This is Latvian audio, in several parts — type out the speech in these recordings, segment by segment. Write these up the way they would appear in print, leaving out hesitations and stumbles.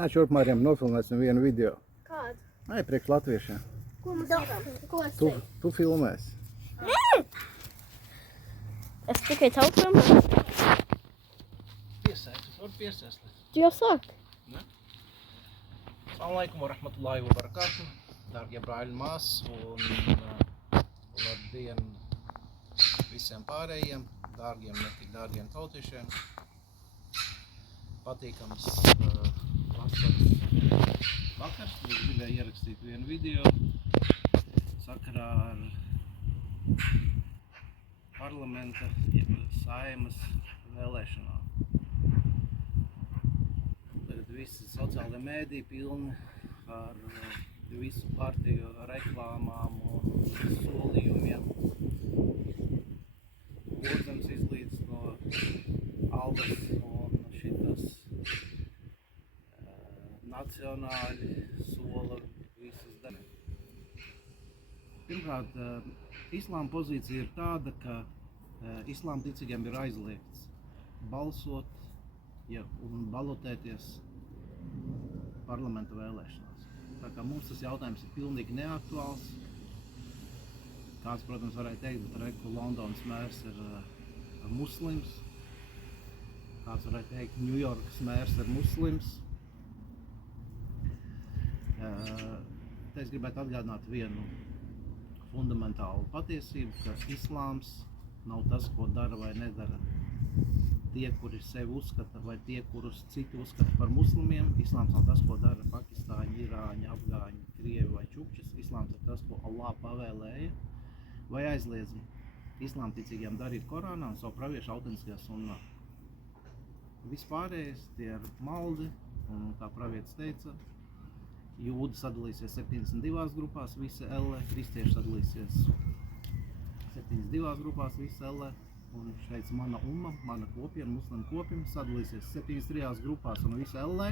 Nāc šurp, Marijam, nofilmēsim vienu video. Kādu? Ai, priekš latviešiem. Ko mēs darām? Ko es Tu, teiktu? tu filmēsi. Es tikai tavu filmu. Piesēst, var piesēst. Tu jau sāki? Ne? Assalamualaikum warahmatullahi wabarakatuh. Dārgie brāļi un māsas un labdien visiem pārējiem, dārgiem, ne tik dārgiem tautiešiem. Patīkams vasaras vakars. Es gribēju ierakstīt vienu video sakarā ar parlamenta, Saimas vēlēšanām. Tagad visi sociālie mēdī pilni ar visu partiju reklāmām un solījumiem. Protams, izlīdz no algas un šitas nacionāļi sola visas darīt. Pirmkārt, islāma pozīcija ir tāda, ka islāma ticīgiem ir aizliegts balsot un balotēties parlamenta vēlēšanās. Tā kā mums tas jautājums ir pilnīgi neaktuāls. Kāds, protams, varēja teikt, bet reku Londonas mērs ir muslims. Kāds varēja teikt, Ņujorkas mērs ir muslims. Te es gribētu atgādināt vienu fundamentālu patiesību, ka islāms nav tas, ko dara vai nedara tie, kuri sevi uzskata, vai tie, kurus citi uzskata par muslimiem. Islāms nav tas, ko dara pakistāņi, irāņi, afgāņi, krievi vai čukčas. Islāms ir tas, ko Allah pavēlēja vai aizliedz islāma ticīgiem darīt Korānā un savu praviešu autentiskajā sunnā. Vispārējais tie ir maldi, un kā pravietis teica, jūdi sadalīsies 72 grupās, visi elle, kristieši sadalīsies 72 grupās, visi elle. Un viņš teica, mana umma, mana kopiena, muslimu kopiena sadalīsies 73 grupās un visi elle,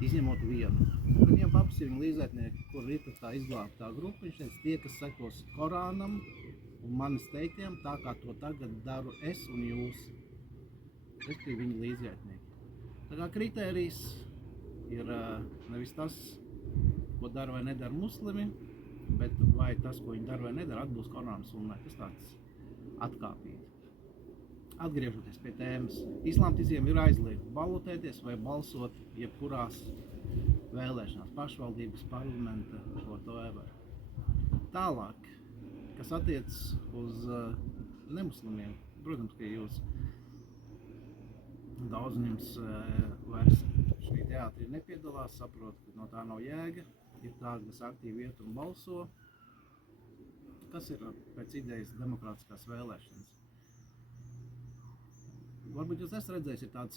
izņemot vienu. Un viņiem paprasīja viņa līdzētnieki, kur ir tā izglābtā grupa, viņš teica, tie, kas sekos Korānam un manis teiktiem, tā kā to tagad daru es un jūs, respektīvi viņa līdzētnieki. Tā kā kritērijs ir nevis tas, ko dara vai nedara muslimi, bet vai tas, ko viņi dara vai nedara, atbilst Korāna sunnai. Tas tāds atkāpīgi. Atgriežoties pie tēmas, islāma ticīgiem ir aizliegts balotēties vai balsot jebkurās vēlēšanās, pašvaldības, parlamenta, whatever. Tālāk, kas attiecas uz nemuslimiem, protams, ka jūs daudz jums vairs šī teātrī nepiedalās, saprot, ka no tā nav jēga, ir tādi, kas aktīvi iet un balso. Kas ir pēc idejas demokrātiskās vēlēšanas? Varbūt jūs esat redzējis, ir tāda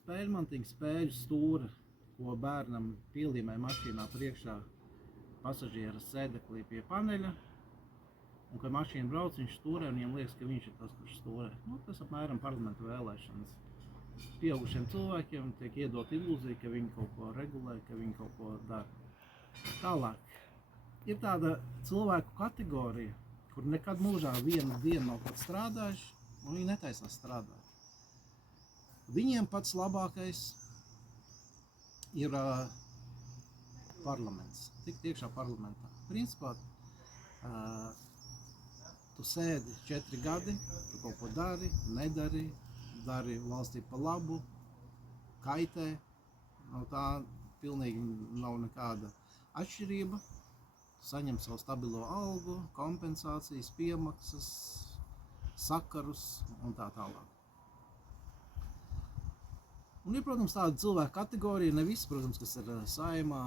spēļmantīga spēļu stūra, ko bērnam pielīmē mašīnā priekšā pasažiera sēdeklī pie paneļa. Un, kad mašīna brauc, viņš stūrē un viņiem liekas, ka viņš ir tas, kurš stūrē. Tas apmēram parlamentu vēlēšanas. Pieaugušiem cilvēkiem tiek iedot ilūzija, ka viņi kaut ko regulē, ka viņi kaut ko dara. Tālāk. Ir tāda cilvēku kategorija, kur nekad mūžā vienu dienu nav pat strādājuši, un viņi netaisās strādāt. Viņiem pats labākais ir parlaments, tikt iekšā parlamentā. Principā, tu sēdi 4 gadi, tu kaut ko dari, nedari, dari valstī pa labu, kaitē, no tā pilnīgi nav nekāda atšķirība. Saņem savu stabilo algu, kompensācijas, piemaksas, sakarus un tā tālāk. Un ir, protams, tāda cilvēka kategorija, ne visi, protams, kas ir Saimā,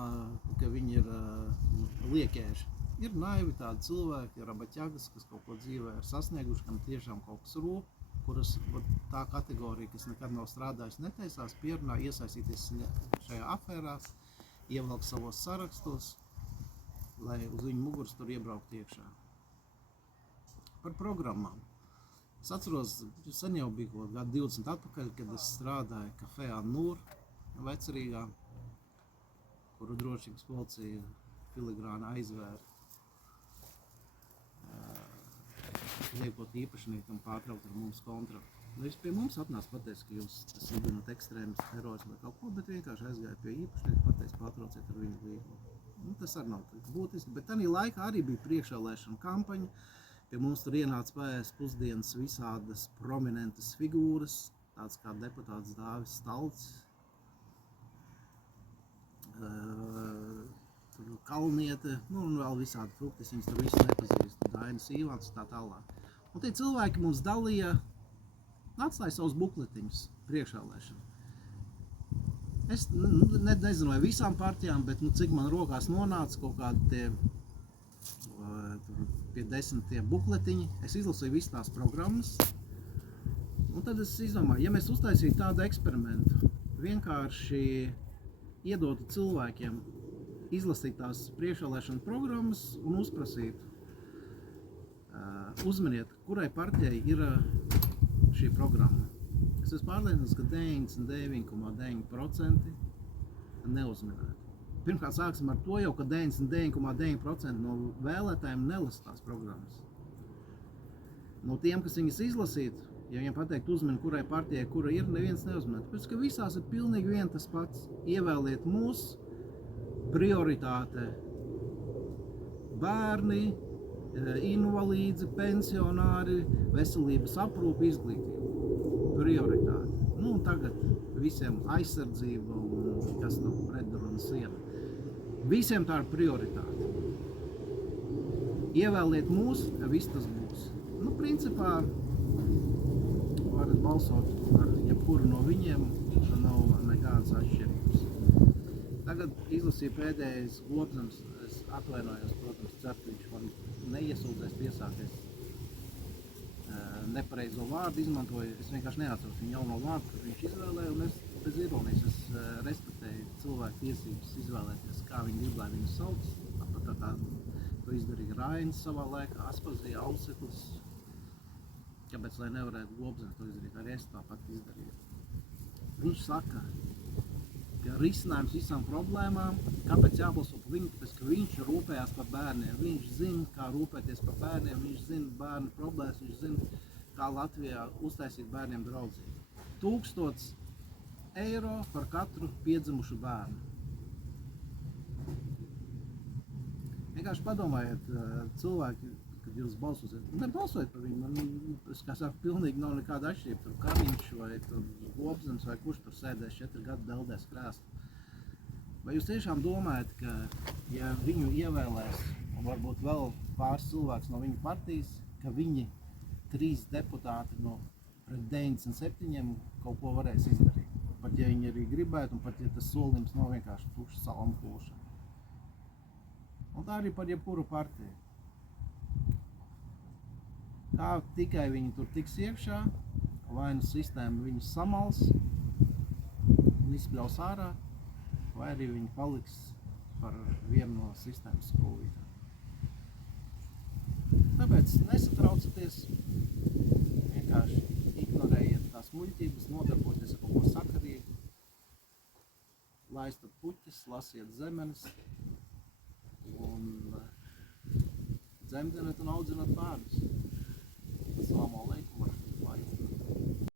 ka viņi ir liekēži. Ir naivi tādi cilvēki, rabaķagas, kas kaut ko dzīvē ir sasnieguši, kam tiešām kaut kas rūp, kuras tā kategorija, kas nekad nav strādājusi, netaisās, pierunā iesaistīties šajā afērās, ievelk savos sarakstos, lai uz viņu muguras tur iebraukt iekšā. Par programmām. Es atceros, sen jau bija kaut gadu 20 atpakaļ, kad es strādāju kafē An-Nur Vecerīgā, kuru drošības policija filigrāni aizvēra, liekot īpašniekam pārtraukt ar mums kontraktu. Nu, jūs pie mums atnāc pateikt, ka jūs sludināt ekstrēmas terorismu vai kaut ko, bet vienkārši aizgāja pie īpašnieka, pateica, pārtrauciet ar viņu līgumu. Nu, tas arī nav tik būtiski, bet tādā laikā arī bija priekšvēlēšana kampaņa. Pie mums tur ienāca pēc pusdienas visādas prominentas figūras, tāds kā deputāts Dāvis Stalts, tur Kalniete, nu un vēl visādi frukti, es viņus tur visus nepazīstu, Dainis Īvans tā tālāk. Un tie cilvēki mums dalīja, atstāja savus bukletiņus priekšvēlēšanu. Es nezinu, vai visām partijām, bet cik man rokās nonāca kaut kādi tie pie 10 bukletiņi, es izlasīju visas tās programmas. Un tad es izdomāju, ja mēs uztaisītu tādu eksperimentu, vienkārši iedotu cilvēkiem izlasīt tās priekšvēlēšana programmas un uzprasītu, uzmaniet, kurai partijai ir šī programma. Es esmu pārliecināts, ka 99,9% neuzminētu. Pirmkārt, sāksim ar to jau, ka 99,9% no vēlētājiem nelasa tās programmas. No tiem, kas viņas izlasītu, ja viņiem pateikt uzmini, kurai partijai, kura ir, neviens neuzminētu. Pēc, ka visās ir pilnīgi vien tas pats. Ievēliet mūs, prioritāte bērni, invalīdzi, pensionāri, veselības aprūpe, izglītība. Prioritāte. Nu, un tagad visiem aizsardzība un kas no pretduruna siena. Visiem tā ir prioritāte. Ievēliet mūs, ka viss tas būs. Nu, principā, varat balsot par jebkuru no viņiem, nav nekādas atšķirības. Tagad izlasīju pēdējais Globzems, es atvainojos, protams, ceru, ka viņš man neiesūdzēs tiesāties. Nepareizo vārdu izmantoju, es vienkārši neatceros viņu jauno vārdu, kad viņš izvēlēja, un es bez ironijas, es respektēju cilvēku tiesības izvēlēties, kā viņi grib, lai viņu sauc. Tāpat tā to izdarīja Rainis savā laikā, Aspazīja, Auseklis. Kāpēc, lai nevarētu Globzems to izdarīt, arī es tāpat izdarīju. Viņš saka, ka risinājums visām problēmām, kāpēc jābalso par viņu, tāpēc, ka viņš rūpējās par bērniem. Viņš zina, kā rūpēties par bērniem, viņš zina bērnu problēmas, viņš zina, kā Latvijā uztaisīt bērniem draudzību. 1000 eiro par katru piedzimušu bērnu. Vienkārši padomājiet, cilvēki, kad jūs balsosiet, nebalsojiet par viņu. Man, kā saka, pilnīgi nav nekāda atšķirība. Tur Kariņš vai tur Globzems vai kurš tur sēdēs 4 gadu beldēs krēslu. Vai jūs tiešām domājat, ka ja viņu ievēlēs, un varbūt vēl pāris cilvēks no viņa partijas, ka viņi 3 deputāti no pret 97 kaut ko varēs izdarīt? Pat ja viņi arī gribētu, un pat ja tas solījums nav vienkārši tukša salama pūšana. Un tā arī par jebkuru partiju. Kā tikai viņi tur tiks iekšā, vai nu sistēma viņus samals un izspļaus ārā, vai arī viņi paliks par vienu no sistēmas skolītājiem. Tāpēc nesatraucaties, vienkārši ignorējiet tās muļķības, nodarbojieties ar kaut ko sakarīgu, laistat puķis, lasiet zemenes un dzemdinat un audzinat bērnus.